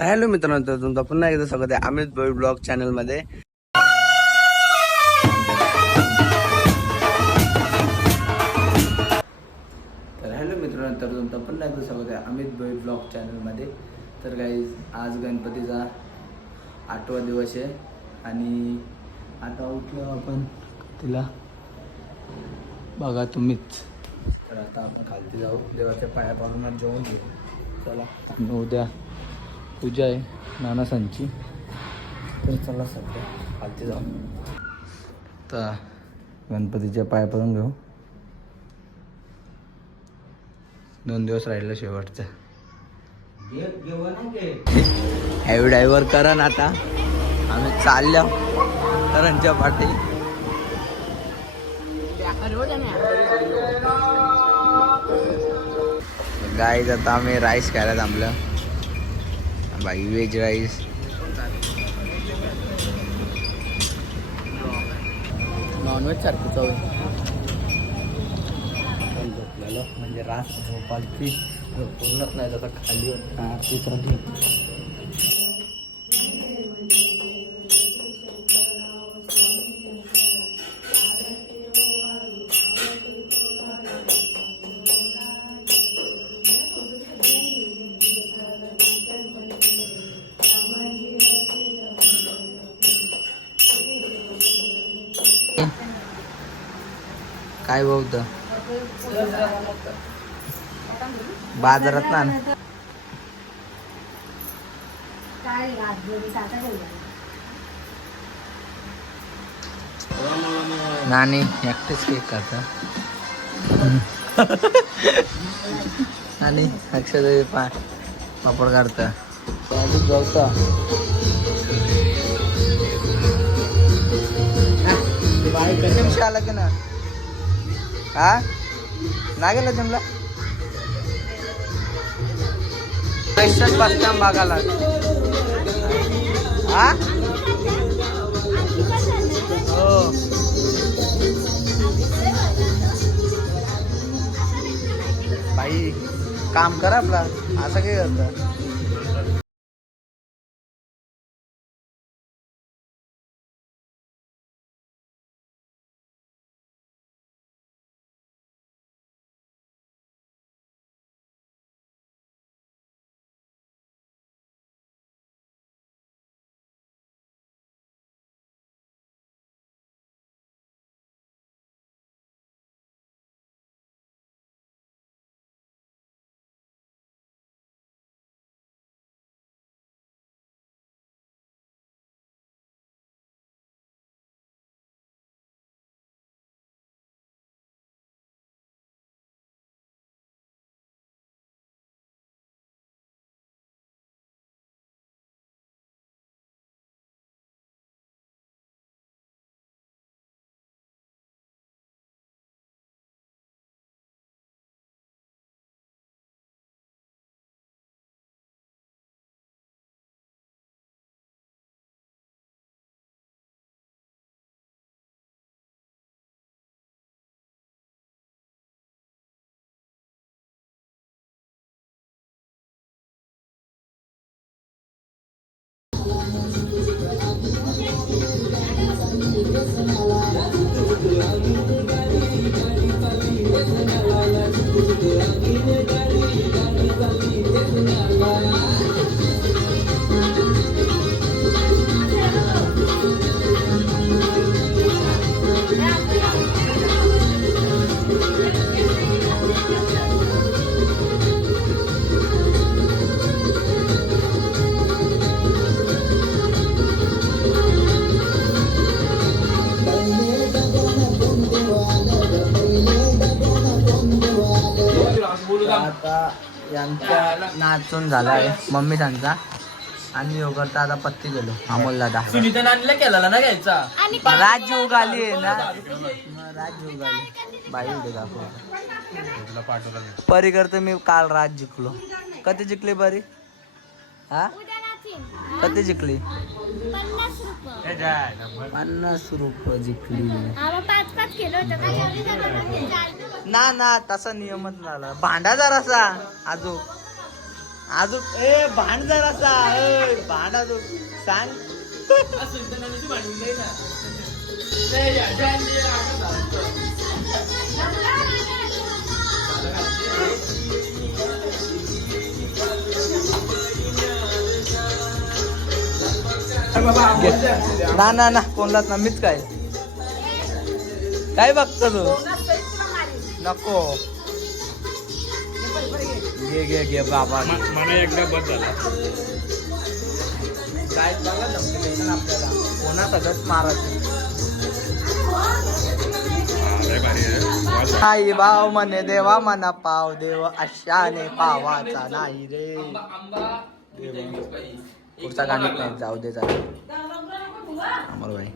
Hello मित्रांनो तर तुमचं पुन्हा एकदा स्वागत आहे अमित भोई ब्लॉग चॅनलमध्ये. तर हॅलो मित्रांनो तर तुमचं पुन्हा एकदा स्वागत आहे अमित भोई ब्लॉग चॅनलमध्ये. तर काही आज गणपतीचा आठवा दिवस आहे आणि आता उठलो आपण तिला बघा तुम्हीच. तर आता आपण खालती जाऊ. देवाच्या पाया पाडून जेवण घेऊ. चला. उद्या. पूजा आहे नानासांची. तर चला सध्या आधी जाऊ. तर गणपतीच्या पाया पडून घेऊ. दोन दिवस राहिलं शेवटचा. हॅवी ड्रायव्हर करण आता. आम्ही चाललो. करणच्या पाठी. गाईज आता आम्ही राईस खायला थांबलं. बाई व्हेज राईस नॉनव्हेज सारखी चव झोपलेलो म्हणजे रास झोपालची पूर्णच नाही आता खाली आरतीसाठी काय बघत बाजारात ना. नानी एकटेच केक करता आणि अक्षर पा पापड काढता. जाऊता निमिष आला की ना? हा? ना गेला जमला? पैशाच बसता मागाला हा? हो. बाई काम करा आपला. असं काय करता? आता यांचा नाचून झाला आहे. मम्मी सांगता आणि योगरता आता पत्ती गेलो. अमोल दादा. सुनीता नानीला केला ना घ्यायचा? राज उगाली आहे ना? राज उगाली बाई उडे दाखव. परी करतो मी काल राज जिंकलो. कधी जिंकली परी? हा? कधी जिंकली? पन्नास रुपये. पन्नास रुपये जिंकली. ना ना तसा नियमच झाला. भांडा जरासा. आजो अजून ए भांड जरासा. ए, भांड अजून सांग. ना ना ना. कोणलाच ना मीच काय? काय बघतो तू? नको. घे घे घे बाबा. मला एकदा बस झाला काय बघा धमकी द्यायचं ना आपल्याला. कोणा सगळंच मारायचं. आई भाव म्हणे देवा मना पाव देव. अशाने पावाचा नाही रे. पुढचा गाणीत नाही जाऊ दे जाऊ अमर भाई.